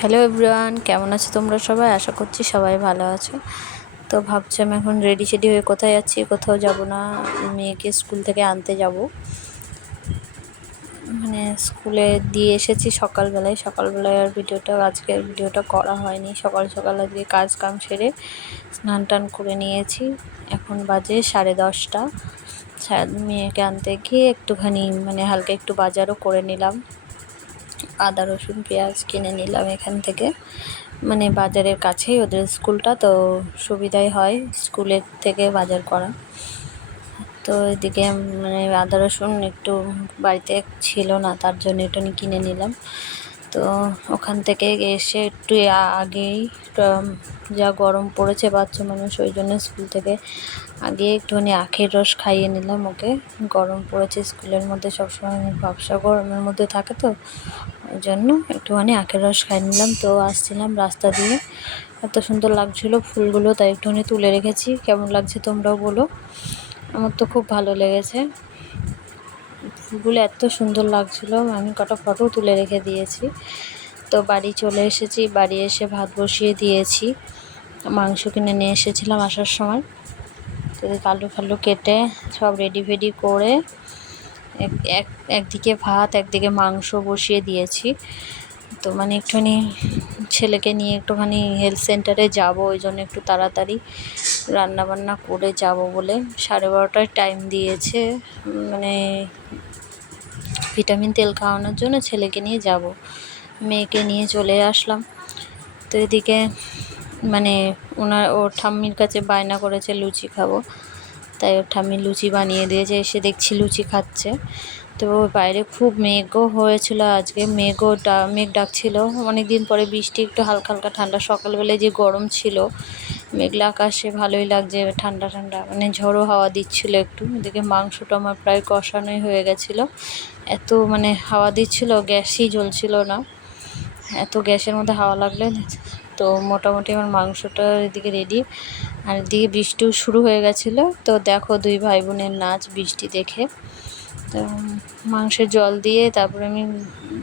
Hello everyone, কেমন আছো তোমরা সবাই? আশা করছি সবাই ভালো আছো। তো ভাবছি আমি এখন রেডি সেডি হয়ে কোথায় যাচ্ছি, কোথাও যাব না, মেয়েকে স্কুল থেকে আনতে যাব। মানে স্কুলে দিয়ে এসেছি সকালবেলায়। সকালবেলায় আর ভিডিওটা, আজকের ভিডিওটা করা হয়নি। সকাল সকাল আজকে কাজ কাম সেরে স্নান টান করে নিয়েছি। এখন বাজে সাড়ে দশটা। মেয়েকে আনতে গিয়ে একটুখানি মানে হালকা একটু বাজারও করে নিলাম। আদা, রসুন, পেঁয়াজ কিনে নিলাম এখান থেকে। মানে বাজারের কাছেই ওদের স্কুলটা, তো সুবিধাই হয় স্কুলের থেকে বাজার করা। তো এদিকে মানে আদা, রসুন একটু বাড়িতে ছিল না, তার জন্য এটা কিনে নিলাম। তো ওখান থেকে এসে একটু আগেই যা গরম পড়েছে বাচ্চা মানুষ, ওই জন্য স্কুল থেকে আগে একটুখানি আখের রস খাইয়ে নিলাম ওকে। গরম পড়েছে স্কুলের মধ্যে সবসময়, ব্যবসা গরমের মধ্যে থাকে তো, ওই জন্য একটুখানি আখের রস খাইয়ে নিলাম। তো আসছিলাম রাস্তা দিয়ে, এত সুন্দর লাগছিল ফুলগুলো, তাই একটুখানি তুলে রেখেছি। কেমন লাগছে তোমরাও বলো, আমার তো খুব ভালো লেগেছে। ফুলগুলো এত সুন্দর লাগছিল। আমি কটা ফটো তুলে রেখে দিয়েছি। তো বাড়ি চলে এসেছি, বাড়ি এসে ভাত বসিয়ে দিয়েছি। মাংস কিনে নিয়ে এসেছিলাম আসার সময়। তো কালু ফালু কেটে সব রেডি ফেডি করে এক এক, একদিকে ভাত, একদিকে মাংস বসিয়ে দিয়েছি। তো মানে একটুখানি ছেলেকে নিয়ে একটুখানি হেলথ সেন্টারে যাব, ওই জন্য একটু তাড়াতাড়ি রান্না বান্না করে যাব বলে। সাড়ে বারোটায় টাইম দিয়েছে মানে ভিটামিন তেল খাওয়ানোর জন্য ছেলেকে নিয়ে যাব। মেয়েকে নিয়ে চলে আসলাম। তো এদিকে মানে ওনার, ওর ঠাম্মির কাছে বায়না করেছে, লুচি খাব। তাই ওর ঠাম্মি লুচি বানিয়ে দিয়েছে, এসে দেখছি লুচি খাচ্ছে। তো বাইরে খুব মেঘও হয়েছিল আজকে। মেঘও ডা, মেঘ ডাকছিল। অনেক দিন পরে বৃষ্টি, একটু হালকা হালকা ঠান্ডা। সকালবেলায় যে গরম ছিল, মেঘলা আকাশে ভালোই লাগছে, ঠান্ডা ঠান্ডা। মানে ঝড়ো হাওয়া দিচ্ছিল একটু। এদিকে মাংসটা আমার প্রায় কষানোই হয়ে গেছিল। এত মানে হাওয়া দিচ্ছিল, গ্যাসই জ্বলছিল না। এত গ্যাসের মধ্যে হাওয়া লাগলে তো মোটামুটি আমার মাংসটা এদিকে রেডি আর এদিকে বৃষ্টিও শুরু হয়ে গেছিল। তো দেখো দুই ভাই বোনের নাচ বৃষ্টি দেখে। তো মাংসের জল দিয়ে তারপরে আমি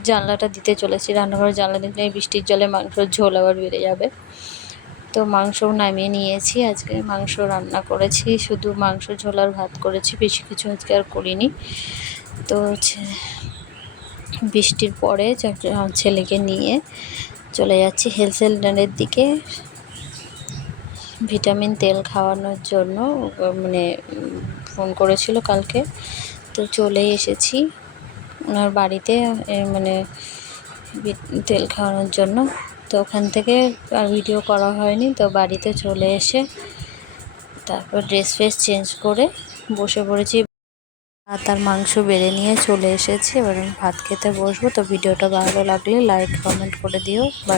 জানলাটা দিতে চলেছি। রান্নাঘরের জানলা দিতে বৃষ্টির জলে মাংসর ঝোল আবার বেড়ে যাবে। তো মাংসও নামিয়ে নিয়েছি। আজকে মাংস রান্না করেছি। শুধু মাংস, ঝোল আর ভাত করেছি। বেশি কিছু আজকে আর করিনি। তো বৃষ্টির পরে ছেলেকে নিয়ে চলে যাচ্ছি হেলথ সেন্টারের দিকে। ভিটামিন তেল খাওয়ানোর জন্য মানে ফোন করেছিল কালকে। তো চলে এসেছি ওনার বাড়িতে মানে তেল খাওয়ানোর জন্য। তো ওখান থেকে আর ভিডিও করা হয়নি, তো বাড়িতে চলে এসে তারপর ড্রেস ফ্রেস চেঞ্জ করে বসে পড়েছি। ভাত আর মাংস বেড়ে নিয়ে চলে এসেছি, এবার ভাত খেতে বসবো। তো ভিডিওটা ভালো লাগলে লাইক কমেন্ট করে দিও। বা